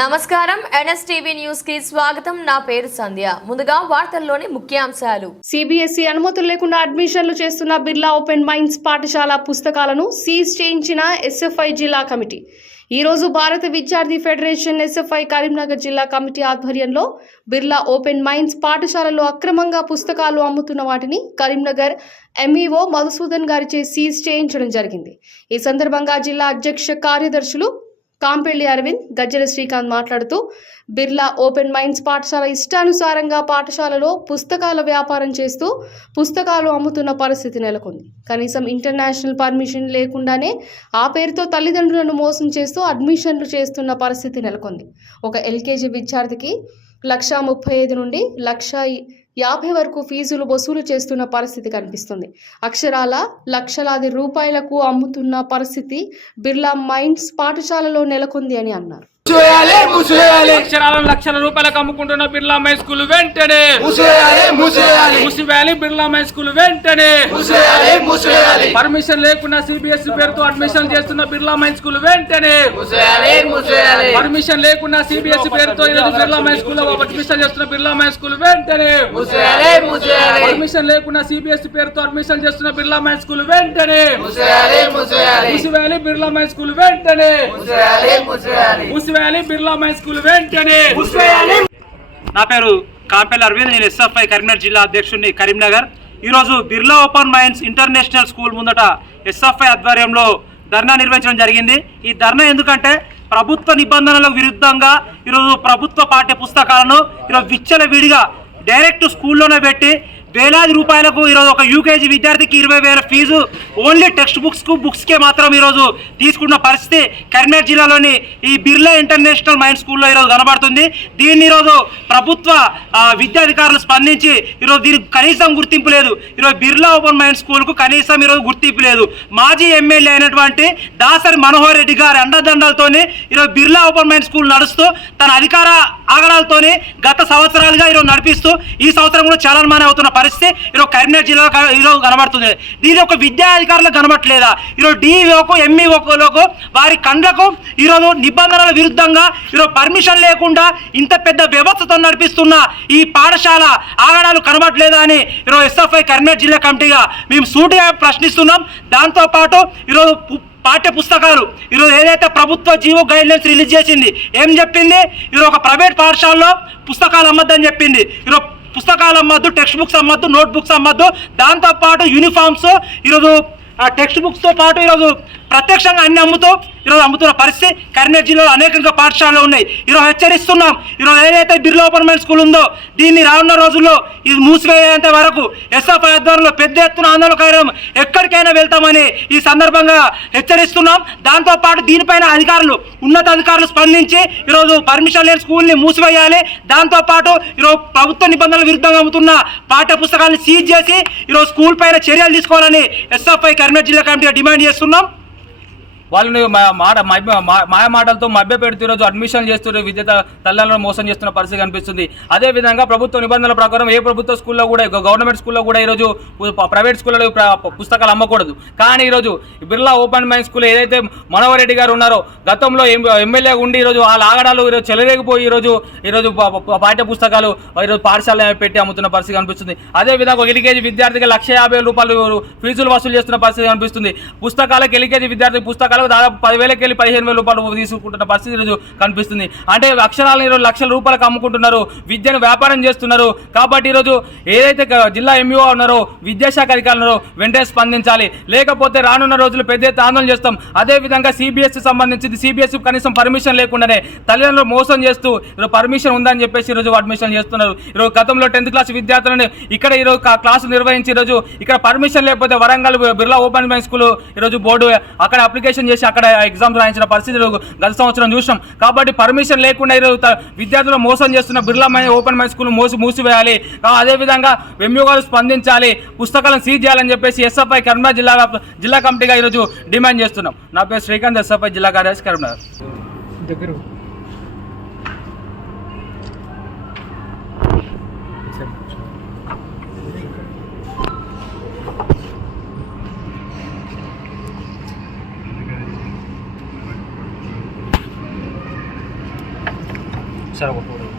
నమస్కారం. ఎన్ఎస్టీవీ న్యూస్కి స్వాగతం. నా పేరు సంధ్య. ముందుగా వార్తల్లోని ముఖ్యాంశాలు. సిబిఎస్ఈ అనుమతులు లేకుండా అడ్మిషన్లు చేస్తున్న బిర్లా ఓపెన్ మైండ్స్ పాఠశాల పుస్తకాలను సీజ్ చేయించిన ఎస్ఎఫ్ఐ జిల్లా కమిటీ. ఈ రోజు భారత విద్యార్థి ఫెడరేషన్ ఎస్ఎఫ్ఐ కరీంనగర్ జిల్లా కమిటీ ఆధ్వర్యంలో బిర్లా ఓపెన్ మైండ్స్ పాఠశాలలో అక్రమంగా పుస్తకాలు అమ్ముతున్న వాటిని కరీంనగర్ ఎంఈఓ మధుసూదన్ గారిచే సీజ్ చేయించడం జరిగింది. ఈ సందర్భంగా జిల్లా అధ్యక్ష కార్యదర్శులు కాంపెల్లి అరవింద్ గజ్జల శ్రీకాంత్ మాట్లాడుతూ బిర్లా ఓపెన్ మైండ్స్ పాఠశాల ఇష్టానుసారంగా పాఠశాలలో పుస్తకాల వ్యాపారం చేస్తూ పుస్తకాలు అమ్ముతున్న పరిస్థితి నెలకొంది. కనీసం ఇంటర్నేషనల్ పర్మిషన్ లేకుండానే ఆ పేరుతో తల్లిదండ్రులను మోసం చేస్తూ అడ్మిషన్లు చేస్తున్న పరిస్థితి నెలకొంది. ఒక ఎల్కేజీ విద్యార్థికి లక్ష ముప్పై ఐదు నుండి లక్ష యాభై వరకు ఫీజులు వసూలు చేస్తున్న పరిస్థితి కనిపిస్తుంది. అక్షరాల లక్షలాది రూపాయలకు అమ్ముతున్న పరిస్థితి బిర్లా మైండ్స్ పాఠశాలలో నెలకొంది అని అన్నారు. అక్షరాలను లక్షల రూపాయలకు అమ్ముకుంటున్న బిర్లా మై స్కూల్ వెంటనే. మూసివేయాలి బిర్లా మై స్కూల్ వెంటనే. పర్మిషన్ లేకుండా సిబిఎస్ పేరుతో అడ్మిషన్ చేస్తున్న బిర్లా మై స్కూల్ వెంటనే. పర్మిషన్ లేకుండా సిబిఎస్ పేరుతో ఈరోజు బిర్లా మై స్కూల్లో అడ్మిషన్ చేస్తున్న బిర్లా మై స్కూల్ వెంటనే. పర్మిషన్ లేకుండా సిబిఎస్ పేరుతో అడ్మిషన్ చేస్తున్న బిర్లా మై స్కూల్ వెంటనే. మూసివేయాలి బిర్లా మై స్కూల్ వెంటనే. మూసివేయాలి బిర్లా మై స్కూల్ వెంటనే. నా పేరు కాంపెల్ అరవింద్ నేను ఎస్ఎఫ్ఐ కరీంనగర్ జిల్లా అధ్యక్షుడిని కరీంనగర్. ఈరోజు Birla open minds international school ముందట ఎస్ఎఫ్ఐ ఆధ్వర్యంలో ధర్నా నిర్వహించడం జరిగింది. ఈ ధర్నా ఎందుకంటే ప్రభుత్వ నిబంధనలకు విరుద్ధంగా ఈరోజు ప్రభుత్వ పాఠ్య పుస్తకాలను ఈరోజు విచ్చల విడిగా డైరెక్ట్ స్కూల్లోనే పెట్టి వేలాది రూపాయలకు ఈరోజు ఒక యూకేజీ విద్యార్థికి ఇరవై వేల ఫీజు. ఓన్లీ టెక్స్ట్ బుక్స్కు బుక్స్కే మాత్రం ఈరోజు తీసుకున్న పరిస్థితి కరీంనగర్ జిల్లాలోని ఈ బిర్లా ఇంటర్నేషనల్ మైండ్ స్కూల్లో ఈరోజు కనబడుతుంది. దీన్ని ఈరోజు ప్రభుత్వ విద్యాధికారులు స్పందించి ఈరోజు దీనికి కనీసం గుర్తింపు లేదు. ఈరోజు బిర్లా ఓపెన్ మైండ్ స్కూల్కు కనీసం ఈరోజు గుర్తింపు లేదు. మాజీ ఎమ్మెల్యే అయినటువంటి దాసరి మనోహర్ రెడ్డి గారి అండదండలతోని ఈరోజు బిర్లా ఓపెన్ మైండ్ స్కూల్ నడుస్తూ తన అధికార ఆగడాలతోనే గత సంవత్సరాలుగా ఈరోజు నడిపిస్తూ ఈ సంవత్సరం కూడా చాలా అవుతున్న పరిస్థితి ఈరోజు కరీంనగర్ జిల్లాలో ఈరోజు కనబడుతుంది. దీని ఒక విద్యాధికారులకు కనబడట్లేదా? ఈరోజు డిఈఓకు ఎంఈఓలకు వారి కండ్లకు ఈరోజు నిబంధనల విరుద్ధంగా ఈరోజు పర్మిషన్ లేకుండా ఇంత పెద్ద వ్యవస్థతో నడిపిస్తున్న ఈ పాఠశాల ఆగడాలు కనబడట్లేదా అని ఈరోజు ఎస్ఎఫ్ఐ కరీంనగర్ జిల్లా కమిటీగా మేము సూటిగా ప్రశ్నిస్తున్నాం. దాంతోపాటు ఈరోజు పాఠ్య పుస్తకాలు ఈరోజు ఏదైతే ప్రభుత్వ జీవో గైడ్లైన్స్ రిలీజ్ చేసింది ఏం చెప్పింది? ఈరోజు ఒక ప్రైవేట్ పాఠశాలలో పుస్తకాలు అమ్మద్దని చెప్పింది. ఈరోజు పుస్తకాలు అమ్మద్దు టెక్స్ట్ బుక్స్ అమ్మద్దు నోట్ బుక్స్ అమ్మద్దు. దాంతోపాటు యూనిఫామ్స్ ఈరోజు ఆ టెక్స్ట్ బుక్స్తో పాటు ఈరోజు ప్రత్యక్షంగా అన్ని అమ్ముతూ ఈరోజు అమ్ముతున్న పరిస్థితి కరీంనగర్ జిల్లాలో అనేకంగా పాఠశాలలు ఉన్నాయి. ఈరోజు హెచ్చరిస్తున్నాం. ఈరోజు ఏదైతే బిర్లా ఓపెన్ స్కూల్ ఉందో దీన్ని రానున్న రోజుల్లో ఇది మూసివేయేంత వరకు ఎస్ఎఫ్ ఆధ్వర్యంలో పెద్ద ఎత్తున ఆందోళన కార్యం ఎక్కడికైనా వెళ్తామని ఈ సందర్భంగా హెచ్చరిస్తున్నాం. దాంతోపాటు దీనిపైన అధికారులు ఉన్నతాధికారులు స్పందించి ఈరోజు పర్మిషన్ లేని స్కూల్ని మూసివేయాలి. దాంతోపాటు ఈరోజు ప్రభుత్వ నిబంధనల విరుద్ధంగా అమ్ముతున్న పాఠ్య పుస్తకాలను సీజ్ చేసి ఈరోజు స్కూల్ పైన చర్యలు తీసుకోవాలని ఎస్ఎఫ్ఐ కరీంనగర్ జిల్లా కమిటీగా డిమాండ్ చేస్తున్నాం. వాళ్ళని మాట మాయ మాటలతో మభ్య పెడుతూ ఈరోజు అడ్మిషన్ చేస్తున్న విద్య తల్లిదండ్రులను మోసం చేస్తున్న పరిస్థితి కనిపిస్తుంది. అదే విధంగా ప్రభుత్వ నిబంధనల ప్రకారం ఏ ప్రభుత్వ స్కూల్లో కూడా గవర్నమెంట్ స్కూల్లో కూడా ఈరోజు ప్రైవేట్ స్కూల్లో పుస్తకాలు అమ్మకూడదు. కానీ ఈరోజు బిర్లా ఓపెన్ మైండ్ స్కూల్ ఏదైతే మనోహర్ రెడ్డి గారు ఉన్నారో గతంలో ఎమ్మెల్యే ఉండి ఈరోజు వాళ్ళ ఆగడాలు ఈరోజు చెలరేగిపోయి ఈరోజు ఈరోజు పాఠ్య పుస్తకాలు ఈరోజు పాఠశాల పెట్టి అమ్ముతున్న పరిస్థితి కనిపిస్తుంది. అదే విధంగా ఎల్కేజీ విద్యార్థికి లక్ష యాభై రూపాయలు ఫీజులు వసూలు చేస్తున్న పరిస్థితి కనిపిస్తుంది. పుస్తకాలకు ఎల్కేజీ విద్యార్థి పుస్తకాలు పుస్తకాలకు దాదాపు పదివేలకి వెళ్ళి పదిహేను వేల రూపాయలు తీసుకుంటున్న పరిస్థితి ఈరోజు కనిపిస్తుంది. అంటే అక్షరాలను ఈరోజు లక్షల రూపాయలకు అమ్ముకుంటున్నారు విద్యను వ్యాపారం చేస్తున్నారు. కాబట్టి ఈరోజు ఏదైతే జిల్లా ఎంఈఓ ఉన్నారో విద్యాశాఖ అధికారులు ఉన్నారో వెంటనే స్పందించాలి. లేకపోతే రానున్న రోజులు పెద్ద ఎత్తున ఆందోళన చేస్తాం. అదే విధంగా సిబిఎస్ఈ సంబంధించి సిబిఎస్ఈ కనీసం పర్మిషన్ లేకుండానే తల్లిదండ్రులు మోసం చేస్తూ ఈరోజు పర్మిషన్ ఉందని చెప్పేసి ఈరోజు అడ్మిషన్ చేస్తున్నారు. ఈరోజు గతంలో టెన్త్ క్లాస్ విద్యార్థులను ఇక్కడ ఈరోజు క్లాసులు నిర్వహించి ఈరోజు ఇక్కడ పర్మిషన్ లేకపోతే వరంగల్ బిర్లా ఓపెన్ స్కూల్ ఈరోజు బోర్డు అక్కడ అప్లికేషన్ చేసి అక్కడ ఎగ్జామ్స్ రాయించిన పరిస్థితి ఈరోజు గత సంవత్సరం చూసాం కాబట్టి పర్మిషన్ లేకుండా ఈరోజు విద్యార్థులు మోసం చేస్తున్న Birla my open my school మోసి మూసివేయాలి. అదేవిధంగా వెమ్యూ గారు స్పందించాలి. పుస్తకాలను సీజ్ చేయాలని చెప్పేసి ఎస్ఎఫ్ఐ కరీంనగర్ జిల్లా జిల్లా కమిటీగా ఈరోజు డిమాండ్ చేస్తున్నాం. నా పేరు శ్రీకాంత్ ఎస్ఎఫ్ఐ జిల్లా కార్యదర్శి కరీంనగర్. ఒక Salvo, Bruno.